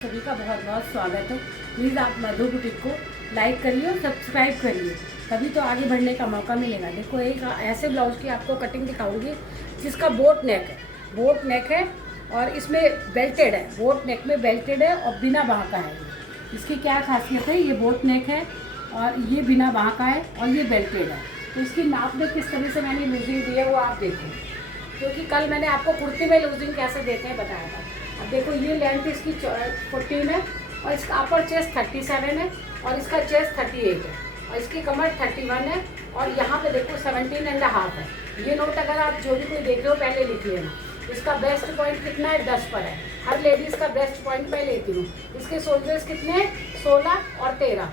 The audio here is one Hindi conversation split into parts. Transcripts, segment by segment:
सभी का बहुत बहुत स्वागत है। प्लीज़ आप मधु बुटीक को लाइक करिए और सब्सक्राइब करिए, तभी तो आगे बढ़ने का मौका मिलेगा। देखो एक ऐसे ब्लाउज की आपको कटिंग दिखाऊंगी जिसका बोट नेक है और इसमें बेल्टेड है, बोट नेक में बेल्टेड है और बिना बाँह का है। इसकी क्या खासियत है, ये बोट नेक है और ये बिना बाँह का है और ये बेल्टेड है। तो इसकी नाप में किस तरह से मैंने लूजिंग दी है वो आप देखो, क्योंकि कल मैंने आपको कुर्ती में लूजिंग कैसे देते हैं बताया था। अब देखो ये लेंथ इसकी 14 है और इसका अपर चेस्ट 37 है और इसका चेस्ट 38 है और इसकी कमर 31 है और यहाँ पे देखो 17.5 है। ये नोट अगर आप जो भी कोई देख रहे हो पहले लिखिए ना। इसका बेस्ट पॉइंट कितना है, 10 पर है। हर लेडीज़ का बेस्ट पॉइंट मैं लेती हूँ। इसके शोल्डर्स कितने हैं, 16 और 13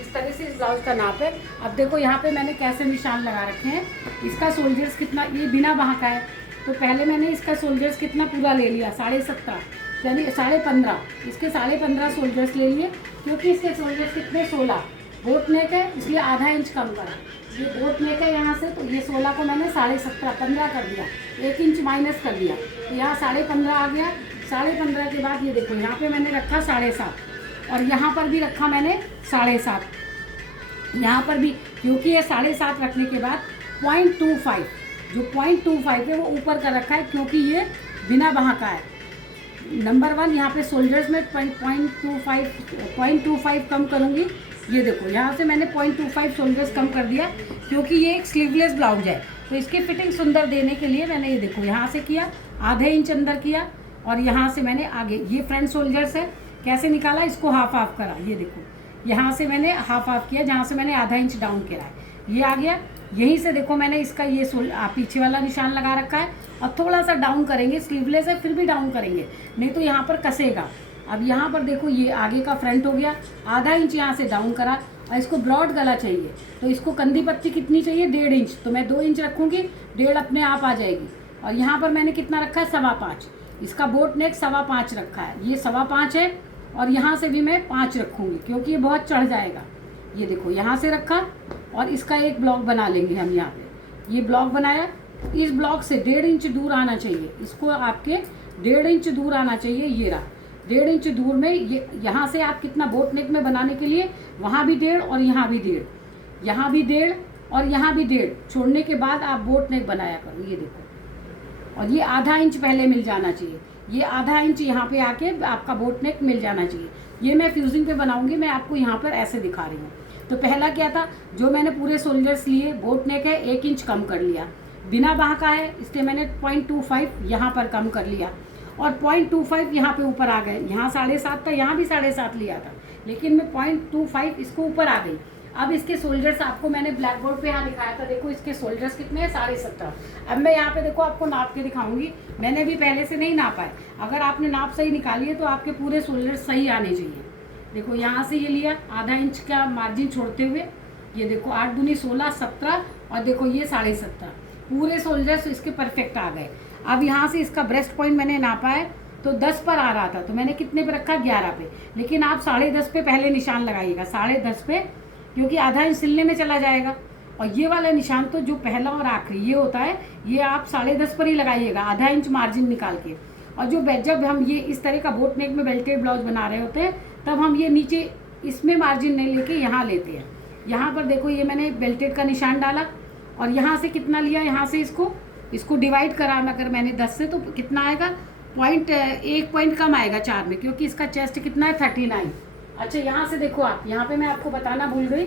इस तरह से इस ब्लाउज का नाप है। अब देखो यहाँ पे मैंने कैसे निशान लगा रखे हैं। इसका शोल्डर्स कितना, ये बिना बाँह का है, तो पहले मैंने इसका शोल्डर्स कितना पूरा ले लिया, 17.5 यानी 15.5। इसके 15.5 शोल्डर्स ले लिए, क्योंकि इसके शोल्डर्स कितने 16, बोट नेक है इसलिए आधा इंच कम करा। ये बोट नेक है यहाँ से, तो ये 16 को मैंने 17.5 15 कर दिया, 1 इंच माइनस कर दिया, तो यहाँ 15.5 आ गया। 15.5 के बाद ये देखो यहाँ पे मैंने रखा 7.5 और यहाँ पर भी रखा मैंने 7.5, यहाँ पर भी, क्योंकि ये 7.5 रखने के बाद 0.25 जो 0.25 है वो ऊपर का रखा है, क्योंकि ये बिना बाँह का है। नंबर 1 यहाँ पे शोल्डर्स में 0.25 कम करूँगी। ये देखो यहाँ से मैंने 0.25 शोल्डर्स कम कर दिया, क्योंकि ये एक स्लीवलेस ब्लाउज है, तो इसकी फिटिंग सुंदर देने के लिए मैंने ये देखो यहाँ से किया, आधे इंच अंदर किया और यहाँ से मैंने आगे, ये फ्रंट शोल्डर्स है, कैसे निकाला, इसको हाफ करा। ये देखो यहाँ से मैंने हाफ किया, जहाँ से मैंने आधा इंच डाउन किया है, ये आ गया। यहीं से देखो मैंने इसका ये पीछे वाला निशान लगा रखा है और थोड़ा सा डाउन करेंगे, स्लीवलेस है फिर भी डाउन करेंगे, नहीं तो यहाँ पर कसेगा। अब यहाँ पर देखो ये आगे का फ्रंट हो गया, आधा इंच यहाँ से डाउन करा और इसको ब्रॉड गला चाहिए, तो इसको कंधी पत्ती कितनी चाहिए, 1.5 इंच, तो मैं 2 इंच रखूँगी, 1.5 अपने आप आ जाएगी। और यहाँ पर मैंने कितना रखा है, 5.25, इसका बोट नेक 5.25 रखा है, ये 5.25 है और यहाँ से भी मैं 5 रखूँगी, क्योंकि ये बहुत चढ़ जाएगा। ये देखो यहाँ से रखा और इसका एक ब्लॉक बना लेंगे हम। यहाँ पे ये ब्लॉक बनाया, इस ब्लॉक से 1.5 इंच दूर आना चाहिए, इसको आपके 1.5 इंच दूर आना चाहिए। ये रहा 1.5 इंच दूर में, ये यहाँ से आप कितना बोट नेक में बनाने के लिए, वहाँ भी 1.5 और यहाँ भी 1.5, यहाँ भी 1.5 और यहाँ भी 1.5 छोड़ने के बाद आप बोट नेक बनाया करो। ये देखो, और ये आधा इंच पहले मिल जाना चाहिए, ये आधा इंच यहाँ पे आके आपका बोट नेक मिल जाना चाहिए। ये मैं फ्यूजिंग पे बनाऊंगी, मैं आपको यहाँ पर ऐसे दिखा रही हूँ। तो पहला क्या था, जो मैंने पूरे शोल्डर्स लिए, बोट नेक है 1 इंच कम कर लिया, बिना बाँह का है इसलिए मैंने 0.25 यहाँ पर कम कर लिया और 0.25 यहाँ पे ऊपर आ गए। यहाँ 7.5 था, यहाँ भी 7.5 लिया था, लेकिन मैं 0.25 इसको ऊपर आ गई। अब इसके शोल्डर्स आपको मैंने ब्लैक बोर्ड पे यहाँ दिखाया था, देखो इसके शोल्डर्स कितने हैं, 17.5। अब मैं यहाँ पे देखो आपको नाप के दिखाऊंगी, मैंने भी पहले से नहीं नापा है। अगर आपने नाप सही निकाली है तो आपके पूरे शोल्डर्स सही आने चाहिए। देखो यहाँ से ये लिया, आधा इंच का मार्जिन छोड़ते हुए, ये देखो 8 दूनी 16 17 और देखो ये 17.5, पूरे शोल्डर्स इसके परफेक्ट आ गए। अब यहाँ से इसका ब्रेस्ट पॉइंट मैंने नापा है तो 10 पर आ रहा था, तो मैंने कितने पे रखा, 11 पे, लेकिन आप 10.5 पे पहले निशान लगाइएगा, 10.5 पे, क्योंकि आधा इंच सिलने में चला जाएगा। और ये वाला निशान तो जो पहला और आखिरी ये होता है, ये आप 10.5 पर ही लगाइएगा, आधा इंच मार्जिन निकाल के। और जो जब हम ये इस तरह का बोट नेक में बेल्टेड ब्लाउज बना रहे होते हैं, तब हम ये नीचे इसमें मार्जिन नहीं लेके यहाँ लेते हैं। यहाँ पर देखो ये मैंने बेल्टेड का निशान डाला और यहाँ से कितना लिया, यहाँ से इसको डिवाइड करा अगर मैंने 10 से, तो कितना आएगा, 1 पॉइंट कम आएगा 4 में, क्योंकि इसका चेस्ट कितना है, 39। अच्छा यहाँ से देखो आप, यहाँ पे मैं आपको बताना भूल गई,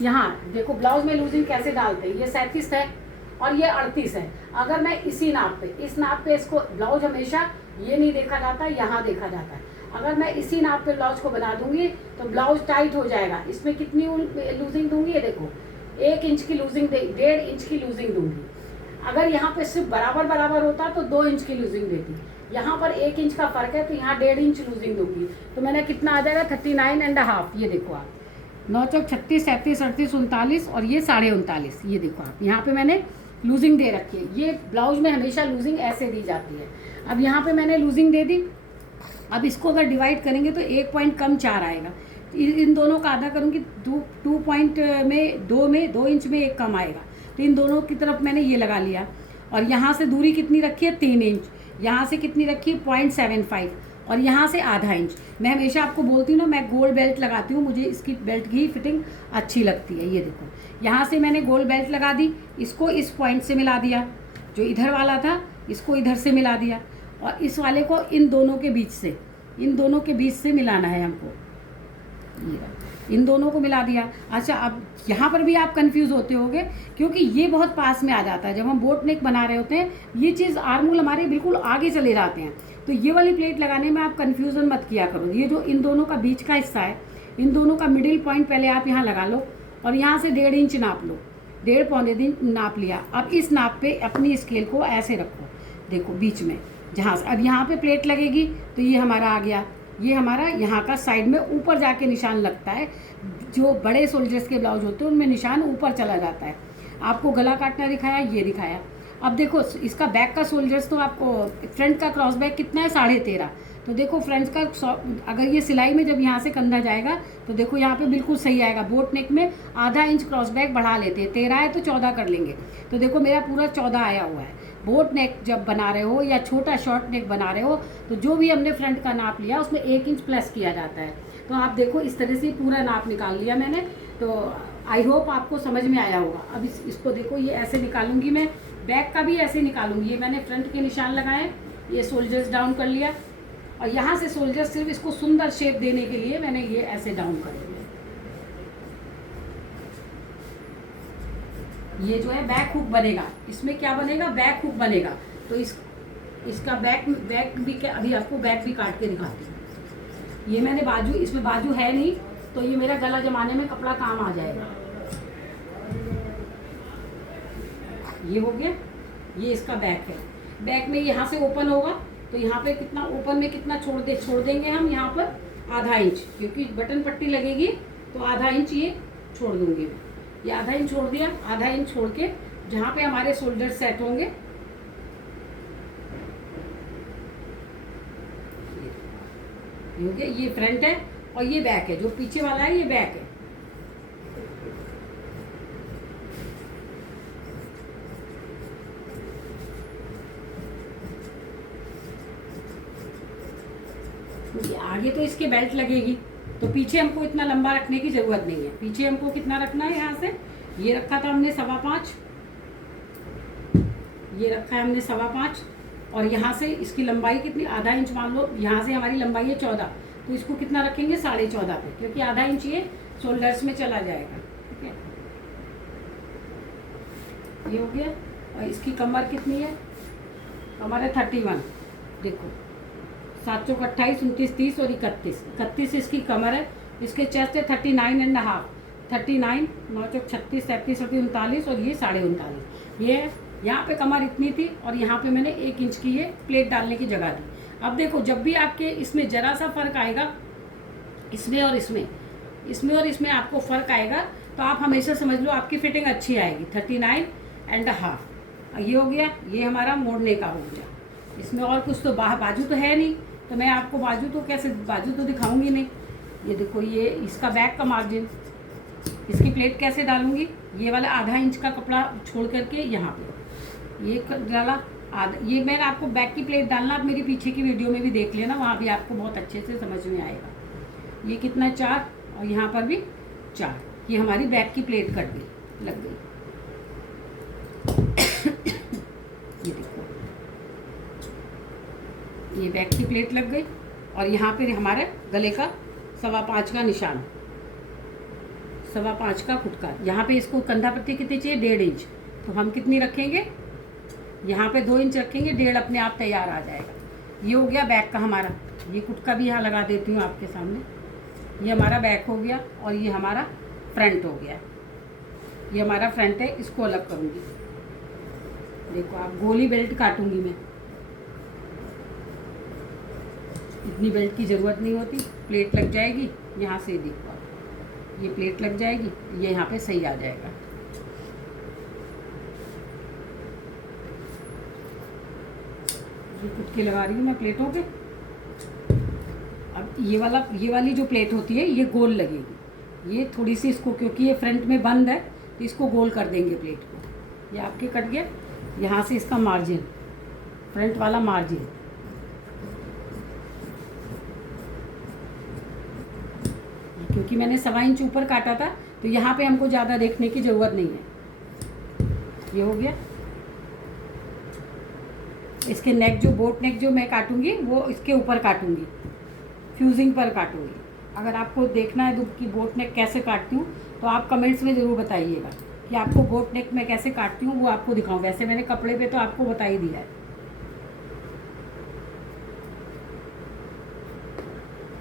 यहाँ देखो ब्लाउज में लूजिंग कैसे डालते हैं। ये 37 है और ये 38 है। अगर मैं इसी नाप पे, इस नाप पे इसको, ब्लाउज हमेशा ये नहीं देखा जाता, यहाँ देखा जाता है। अगर मैं इसी नाप पे ब्लाउज को बना दूंगी तो ब्लाउज टाइट हो जाएगा। इसमें कितनी लूजिंग दूंगी, ये देखो 1 इंच की लूजिंग, 1.5 इंच की लूजिंग दूंगी। अगर यहाँ पे सिर्फ बराबर होता तो 2 इंच की लूजिंग देती, यहाँ पर 1 इंच का फर्क है तो यहाँ 1.5 इंच लूजिंग दूंगी, तो मैंने कितना आ जाएगा, 39.5। ये देखो आप, 9 चौक 36 37 38 39 और ये 39.5। ये देखो आप, यहाँ पे मैंने लूजिंग दे रखी है। ये ब्लाउज में हमेशा लूजिंग ऐसे दी जाती है। अब यहाँ पे मैंने लूजिंग दे दी। अब इसको अगर डिवाइड करेंगे तो 1 पॉइंट कम 4 आएगा, इन दोनों का आधा करूँगी, 2 पॉइंट में 2 इंच में 1 कम आएगा, तो इन दोनों की तरफ मैंने ये लगा लिया। और यहाँ से दूरी कितनी रखी है, 3 इंच, यहाँ से कितनी रखी है, 0.75, और यहाँ से आधा इंच। मैं हमेशा आपको बोलती हूँ ना, मैं गोल बेल्ट लगाती हूँ, मुझे इसकी बेल्ट की फिटिंग अच्छी लगती है। ये देखो, यहाँ से मैंने गोल बेल्ट लगा दी, इसको इस पॉइंट से मिला दिया, जो इधर वाला था इसको इधर से मिला दिया, और इस वाले को इन दोनों के बीच से, इन दोनों के बीच से मिलाना है हमको। ये इन दोनों को मिला दिया। अच्छा, अब यहाँ पर भी आप कंफ्यूज होते होगे, क्योंकि ये बहुत पास में आ जाता है। जब हम बोट नेक बना रहे होते हैं, ये चीज़ आर्मोल हमारे बिल्कुल आगे चले जाते हैं, तो ये वाली प्लेट लगाने में आप कंफ्यूजन मत किया करो। ये जो इन दोनों का बीच का हिस्सा है, इन दोनों का मिडिल पॉइंट पहले आप यहाँ लगा लो, और यहाँ से 1.5 इंच नाप लो, 1.5 पौने इंच नाप लिया। अब इस नाप पे अपनी स्केल को ऐसे रखो, देखो बीच में जहाँ से अब यहाँ पे प्लेट लगेगी, तो ये हमारा आ गया। ये हमारा यहाँ का साइड में ऊपर जाके निशान लगता है। जो बड़े सोल्जर्स के ब्लाउज होते हैं उनमें निशान ऊपर चला जाता है। आपको गला काटना दिखाया, ये दिखाया। अब देखो इसका बैक का सोल्जर्स, तो आपको फ्रंट का क्रॉस बैक कितना है, 13.5। तो देखो फ्रंट का अगर ये सिलाई में जब यहाँ से कंधा जाएगा, तो देखो यहाँ पे बिल्कुल सही आएगा। बोट नेक में आधा इंच क्रॉस बैक बढ़ा लेते हैं, 13 है तो 14 कर लेंगे। तो देखो मेरा पूरा 14 आया हुआ है। बोट नेक जब बना रहे हो या छोटा शॉर्ट नेक बना रहे हो, तो जो भी हमने फ्रंट का नाप लिया उसमें 1 इंच प्लस किया जाता है। तो आप देखो इस तरह से पूरा नाप निकाल लिया मैंने। तो आई होप आपको समझ में आया होगा। अब इसको देखो, ये ऐसे निकालूंगी मैं, बैक का भी ऐसे निकालूंगी। ये मैंने फ्रंट के निशान लगाए, ये सोल्जर्स डाउन कर लिया, और यहाँ से सोल्जर्स सिर्फ इसको सुंदर शेप देने के लिए मैंने ये ऐसे डाउन कर लिया। ये जो है बैक हुक बनेगा, इसमें क्या बनेगा, बैक हुक बनेगा। तो इसका बैक भी क्या, अभी आपको बैक भी काट के दिखाती हूँ। ये मैंने बाजू, इसमें बाजू है नहीं, तो ये मेरा गला जमाने में कपड़ा काम आ जाएगा। ये हो गया, ये इसका बैक है। बैक में यहाँ से ओपन होगा, तो यहाँ पे कितना ओपन में कितना छोड़ देंगे हम, यहाँ पर आधा इंच, क्योंकि बटन पट्टी लगेगी, तो आधा इंच ये छोड़ दूंगी मैं। ये आधा इंच छोड़ दिया, आधा इंच छोड़ के जहाँ पे हमारे शोल्डर सेट होंगे, ये हो गया। ये फ्रंट है और ये बैक है, जो पीछे वाला है ये बैक है। आगे तो इसके बेल्ट लगेगी, तो पीछे हमको इतना लंबा रखने की जरूरत नहीं है। पीछे हमको कितना रखना है, यहाँ से ये रखा था हमने 5.25, ये रखा है हमने 5.25, और यहाँ से इसकी लंबाई कितनी, आधा इंच मान लो। यहाँ से हमारी लंबाई है 14, तो इसको कितना रखेंगे, 14.5 पे, क्योंकि आधा इंच ये शोल्डर्स में चला जाएगा। ठीक है, ये हो गया। और इसकी कमर कितनी है, कमर है 31। देखो 7 चौक 28, 29, 30 और 31 इसकी कमर है। इसके चेस्ट है 39.5, 39, 9 चौक 36, 37, 39 और ये 39.5। ये यहाँ पे कमर इतनी थी, और यहाँ पे मैंने 1 इंच की ये प्लेट डालने की जगह दी। अब देखो, जब भी आपके इसमें ज़रा सा फ़र्क आएगा, इसमें और इसमें आपको फ़र्क आएगा, तो आप हमेशा समझ लो आपकी फिटिंग अच्छी आएगी। 39.5 ये हो गया। ये हमारा मोड़ने का हो गया। इसमें और कुछ तो बाजू तो है नहीं, तो मैं आपको बाजू तो दिखाऊंगी नहीं। ये देखो, ये इसका बैक का मार्जिन, इसकी प्लेट कैसे डालूंगी, ये वाला आधा इंच का कपड़ा छोड़ करके यहाँ पे ये डाला आधा। ये मैंने आपको बैक की प्लेट डालना, आप मेरी पीछे की वीडियो में भी देख लेना, वहाँ भी आपको बहुत अच्छे से समझ में आएगा। ये कितना 4, और यहाँ पर भी 4। ये हमारी बैक की प्लेट कट गई, लग गई। ये देखो, ये बैक की प्लेट लग गई, और यहाँ पे हमारे गले का 5.25 का निशान, 5.25 का फुटका। यहाँ पे इसको कंधा पट्टी कितनी चाहिए, 1.5 इंच। तो हम कितनी रखेंगे, यहाँ पे 2 इंच रखेंगे, 1.5 अपने आप तैयार आ जाएगा। ये हो गया बैक का हमारा। ये कुटका भी यहाँ लगा देती हूँ आपके सामने। ये हमारा बैक हो गया, और ये हमारा फ्रंट हो गया। ये हमारा फ्रंट है, इसको अलग करूँगी। देखो, आप गोली बेल्ट काटूंगी मैं, इतनी बेल्ट की ज़रूरत नहीं होती, प्लेट लग जाएगी यहाँ से। देखो, ये प्लेट लग जाएगी, ये यहाँ पे सही आ जाएगा। ये कुटके लगा रही हूँ मैं प्लेटों पे। अब ये वाली जो प्लेट होती है, ये गोल लगेगी। ये थोड़ी सी इसको, क्योंकि ये फ्रंट में बंद है, तो इसको गोल कर देंगे प्लेट को। ये आपके कट गया। यहाँ से इसका मार्जिन, फ्रंट वाला मार्जिन, क्योंकि मैंने 1.25 इंच ऊपर काटा था, तो यहाँ पे हमको ज़्यादा देखने की ज़रूरत नहीं है। ये हो गया। इसके नेक जो बोट नेक जो मैं काटूंगी वो इसके ऊपर काटूंगी, फ्यूजिंग पर काटूंगी। अगर आपको देखना है कि बोट नेक कैसे काटती हूँ तो आप कमेंट्स में ज़रूर बताइएगा कि आपको बोट नेक मैं कैसे काटती हूँ, वो आपको दिखाऊँ। वैसे मैंने कपड़े पे तो आपको बता ही दिया है।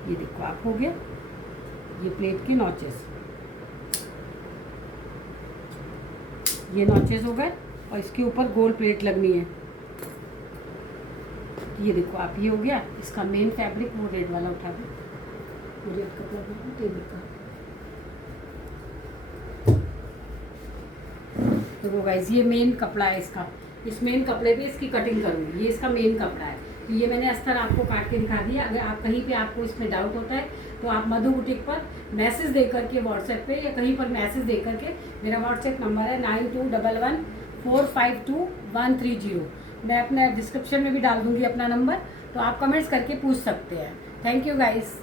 ये देखो आप हो गया ये प्लेट की नॉचेस, ये नॉचेस हो गए और इसके ऊपर गोल प्लेट लगनी है। ये देखो आप, ये हो गया। इसका मेन फैब्रिक वो रेड वाला उठा दो, वो रेड कपड़ा टेबल का। तो वो गाइस ये मेन कपड़ा है इसका। इस मेन कपड़े पे इसकी कटिंग करूँगी। ये इसका मेन कपड़ा है। तो ये मैंने अस्तर आपको काट के दिखा दिया। अगर आप कहीं पे आपको इसमें डाउट होता है तो आप मधु बुटीक पर मैसेज दे करके व्हाट्सएप पे या कहीं पर मैसेज दे करके, मेरा व्हाट्सएप नंबर है 9211452130। मैं अपना डिस्क्रिप्शन में भी डाल दूँगी अपना नंबर, तो आप कमेंट्स करके पूछ सकते हैं। Thank you guys.